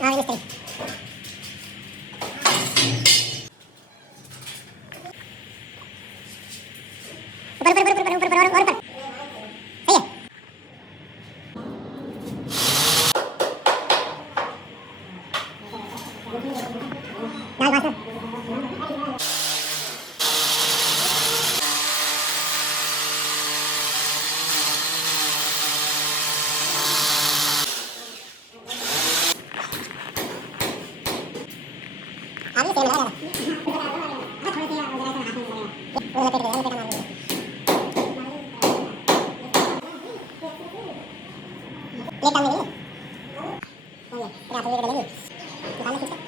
और मिस्त्री ऊपर ऊपर ऊपर ऊपर ऊपर और ऊपर सही है। दाल भात आगे सेम लगा वो लपेट के मार दो ये काम नहीं है क्या तो ये करेंगे निकालना ठीक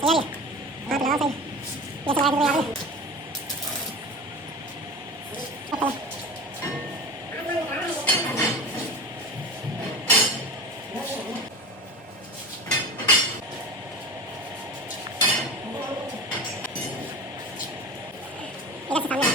सही है हाथ लगाओ सही ये चला के यार इधर से सामने